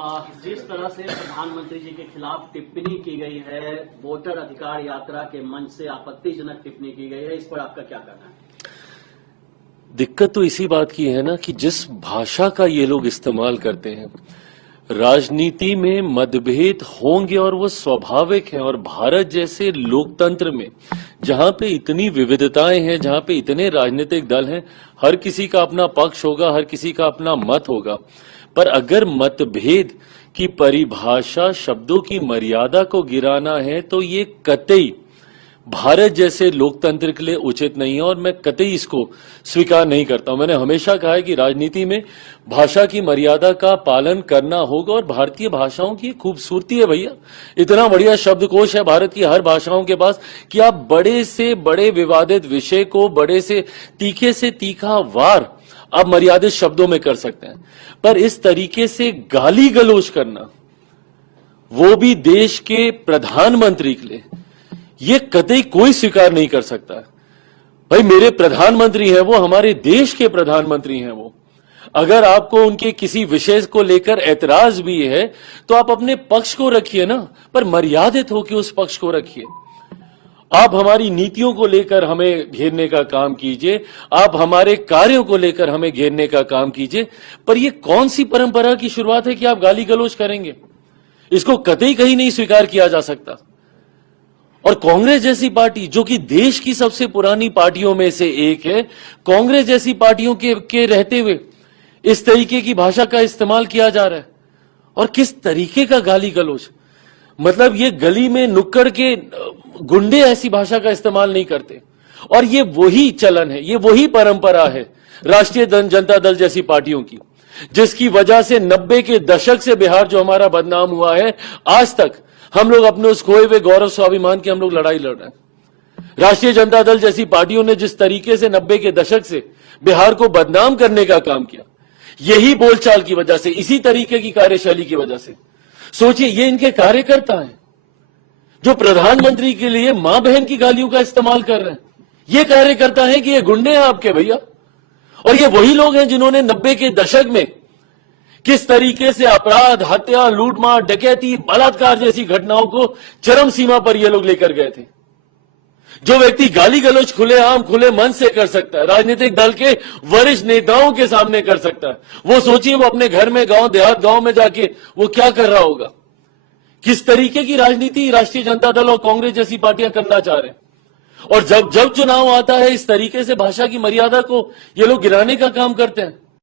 जिस तरह से प्रधानमंत्री जी के खिलाफ टिप्पणी की गई है, वोटर अधिकार यात्रा के मंच से आपत्तिजनक टिप्पणी की गई है, इस पर आपका क्या कहना है? दिक्कत तो इसी बात की है ना कि जिस भाषा का ये लोग इस्तेमाल करते हैं, राजनीति में मतभेद होंगे और वो स्वाभाविक है। और भारत जैसे लोकतंत्र में जहां पे इतनी विविधताएं हैं, जहां पे इतने राजनीतिक दल हैं, हर किसी का अपना पक्ष होगा, हर किसी का अपना मत होगा। पर अगर मतभेद की परिभाषा शब्दों की मर्यादा को गिराना है तो ये कतई भारत जैसे लोकतंत्र के लिए उचित नहीं है और मैं कतई इसको स्वीकार नहीं करता हूं। मैंने हमेशा कहा है कि राजनीति में भाषा की मर्यादा का पालन करना होगा और भारतीय भाषाओं की खूबसूरती है भैया। इतना बढ़िया शब्दकोश है भारत की हर भाषाओं के पास कि आप बड़े से बड़े विवादित विषय को बड़े से तीखा वार आप मर्यादित शब्दों में कर सकते हैं। पर इस तरीके से गाली गलौज करना, वो भी देश के प्रधानमंत्री के लिए, ये कतई कोई स्वीकार नहीं कर सकता। भाई मेरे प्रधानमंत्री हैं वो, हमारे देश के प्रधानमंत्री हैं वो। अगर आपको उनके किसी विषय को लेकर ऐतराज भी है तो आप अपने पक्ष को रखिए ना, पर मर्यादित होकर उस पक्ष को रखिए। आप हमारी नीतियों को लेकर हमें घेरने का काम कीजिए, आप हमारे कार्यों को लेकर हमें घेरने का काम कीजिए, पर यह कौन सी परंपरा की शुरुआत है कि आप गाली गलौज करेंगे? इसको कतई कहीं नहीं स्वीकार किया जा सकता। और कांग्रेस जैसी पार्टी जो कि देश की सबसे पुरानी पार्टियों में से एक है, कांग्रेस जैसी पार्टियों के रहते हुए इस तरीके की भाषा का इस्तेमाल किया जा रहा है। और किस तरीके का गाली गलौज, मतलब ये गली में नुक्कड़ के गुंडे ऐसी भाषा का इस्तेमाल नहीं करते। और ये वही चलन है, ये वही परंपरा है राष्ट्रीय जनता दल जैसी पार्टियों की, जिसकी वजह से 90 के दशक से बिहार जो हमारा बदनाम हुआ है, आज तक हम लोग अपने उस खोए हुए गौरव स्वाभिमान की हम लोग लड़ाई लड़ रहे हैं। राष्ट्रीय जनता दल जैसी पार्टियों ने जिस तरीके से 90 के दशक से बिहार को बदनाम करने का काम किया, यही बोलचाल की वजह से, इसी तरीके की कार्यशैली की वजह से। सोचिए, ये इनके कार्यकर्ता हैं जो प्रधानमंत्री के लिए मां बहन की गालियों का इस्तेमाल कर रहे हैं। ये कार्यकर्ता हैं कि ये गुंडे हैं आपके भैया। और ये वही लोग हैं जिन्होंने 90 के दशक में किस तरीके से अपराध, हत्या, लूटमार, डकैती, बलात्कार जैसी घटनाओं को चरम सीमा पर ये लोग लेकर गए थे। जो व्यक्ति गाली गलौज खुलेआम खुले मन से कर सकता है, राजनीतिक दल के वरिष्ठ नेताओं के सामने कर सकता है, वो सोचिए वो अपने घर में, गांव देहात गांव में जाके वो क्या कर रहा होगा। किस तरीके की राजनीति राष्ट्रीय जनता दल और कांग्रेस जैसी पार्टियां करना चाह रहे हैं। और जब चुनाव आता है, इस तरीके से भाषा की मर्यादा को ये लोग गिराने का काम करते हैं।